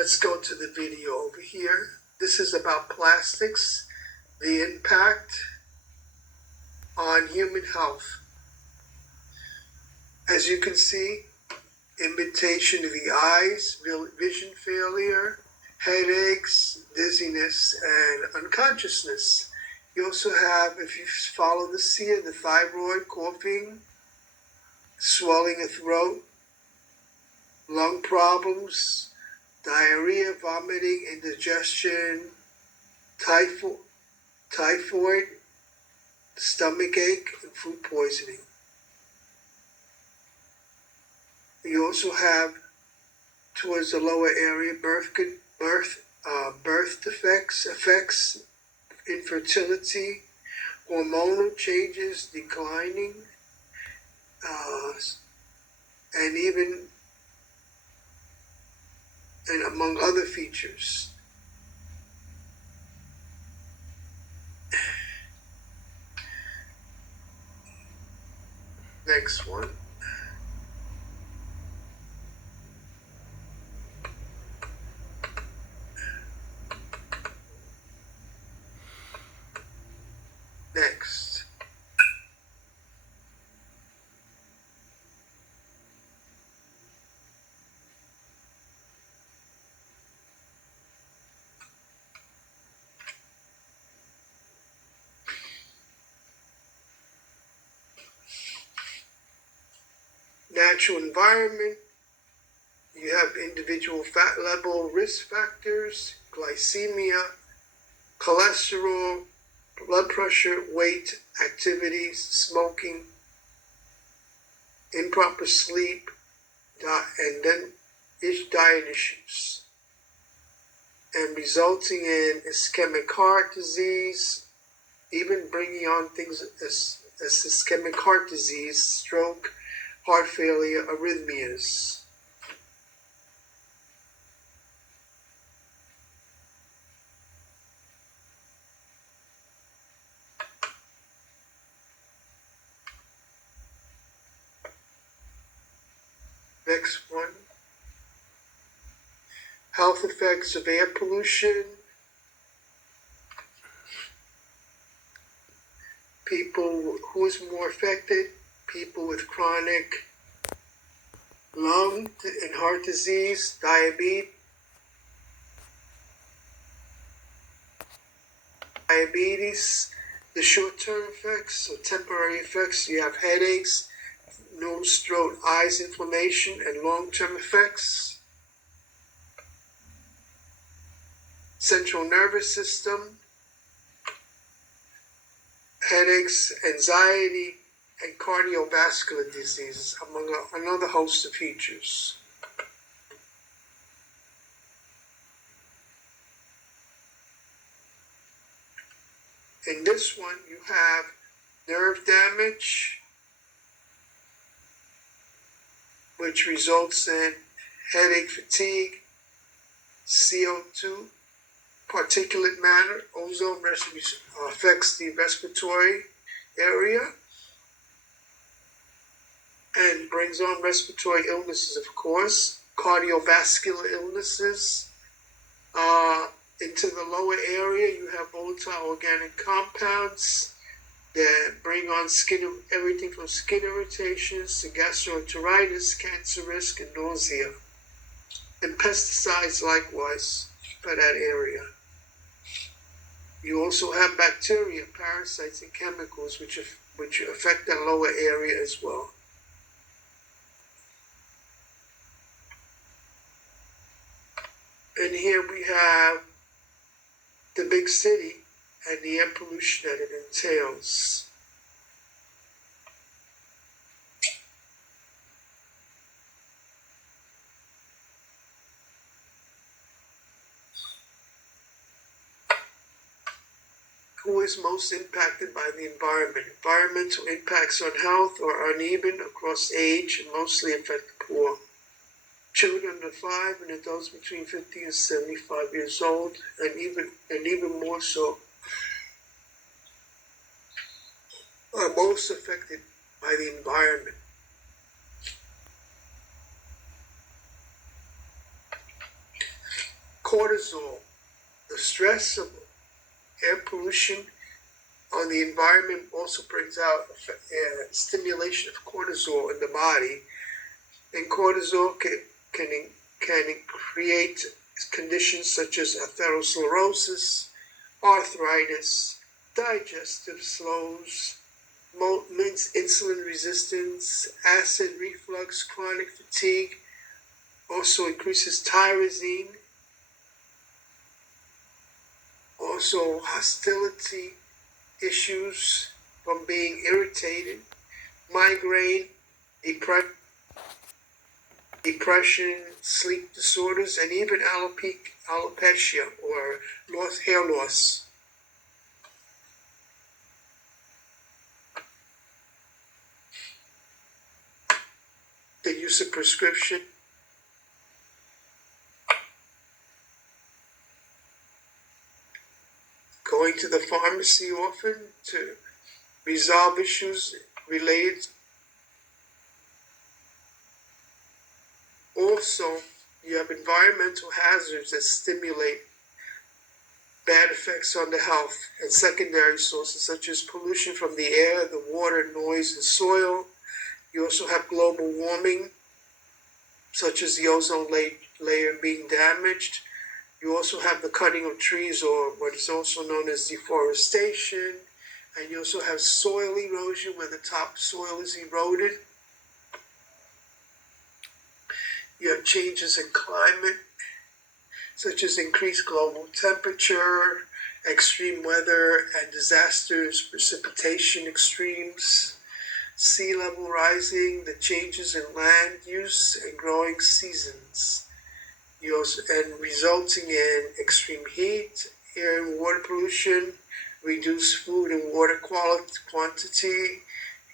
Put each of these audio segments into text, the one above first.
Let's go to the video over here. This is about plastics, the impact on human health. As you can see, irritation of the eyes, vision failure, headaches, dizziness, and unconsciousness. You also have, if you follow this here, the thyroid, coughing, swelling of throat, lung problems, diarrhea, vomiting, indigestion, typhoid, stomach ache, and food poisoning. You also have, towards the lower area, birth defects, infertility, hormonal changes, declining, and among other features. Next one. Next. Natural environment. You have individual fat level risk factors, glycemia, cholesterol, blood pressure, weight, activities, smoking, improper sleep, and then diet issues, and resulting in ischemic heart disease, even bringing on things as ischemic heart disease, stroke, heart failure, arrhythmias. Next one. Health effects of air pollution. People who is more affected? People with chronic lung and heart disease, diabetes, the short-term effects or temporary effects. You have headaches, nose, throat, eyes inflammation, and long-term effects. Central nervous system, headaches, anxiety, and cardiovascular diseases, among another host of features. In this one, you have nerve damage, which results in headache, fatigue, CO2, particulate matter, ozone affects the respiratory area and brings on respiratory illnesses, of course, cardiovascular illnesses. Into the lower area, you have volatile organic compounds that bring on everything from skin irritations to gastroenteritis, cancer risk, and nausea. And pesticides likewise for that area. You also have bacteria, parasites, and chemicals which affect that lower area as well. And here we have the big city and the air pollution that it entails. Who is most impacted by the environment? Environmental impacts on health are uneven across age and mostly affect the poor. Children under 5 and adults between 50 and 75 years old, and even more so, are most affected by the environment. cortisol. The stress of air pollution on the environment also brings out stimulation of cortisol in the body, and cortisol can create conditions such as atherosclerosis, arthritis, digestive slows, insulin resistance, acid reflux, chronic fatigue, also increases tyrosine, also hostility issues from being irritated, migraine, depression, sleep disorders, and even alopecia or hair loss. The use of prescription. Going to the pharmacy often to resolve issues related. Also, you have environmental hazards that stimulate bad effects on the health, and secondary sources such as pollution from the air, the water, noise, and soil. You also have global warming, such as the ozone layer being damaged. You also have the cutting of trees, or what is also known as deforestation. And you also have soil erosion, where the topsoil is eroded. You have changes in climate, such as increased global temperature, extreme weather and disasters, precipitation extremes, sea level rising, the changes in land use and growing seasons. And resulting in extreme heat, air and water pollution, reduced food and water quantity,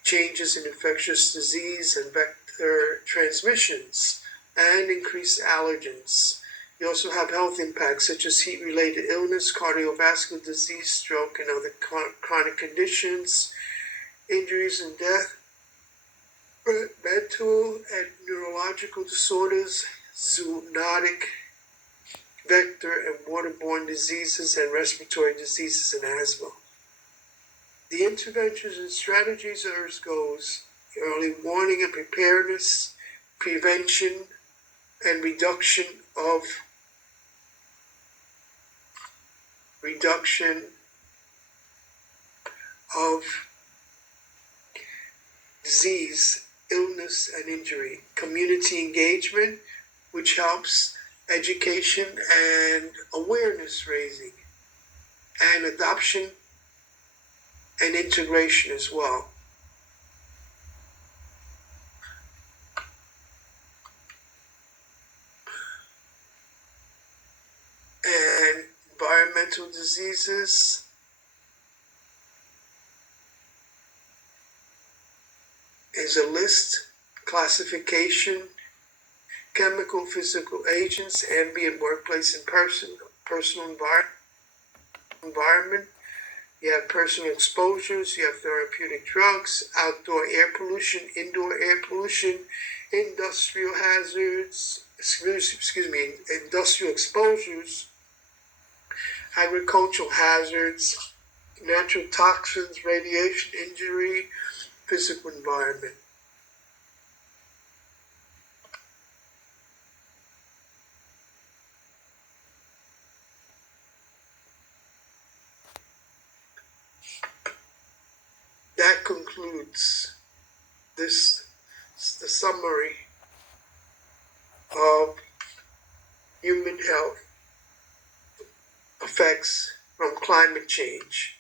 changes in infectious disease and vector transmissions, and increased allergens. You also have health impacts such as heat-related illness, cardiovascular disease, stroke, and other chronic conditions, injuries and death, mental and neurological disorders, zoonotic, vector and waterborne diseases, and respiratory diseases and asthma. The interventions and strategies are as goes: early warning and preparedness, prevention and reduction of disease, illness, and injury. Community engagement, which helps education and awareness raising, and adoption and integration as well. And environmental diseases, is a list, classification, chemical, physical agents, ambient, workplace, and personal environment. You have personal exposures, you have therapeutic drugs, outdoor air pollution, indoor air pollution, industrial hazards, industrial exposures, agricultural hazards, natural toxins, radiation injury, physical environment. That concludes the summary of human health effects from climate change.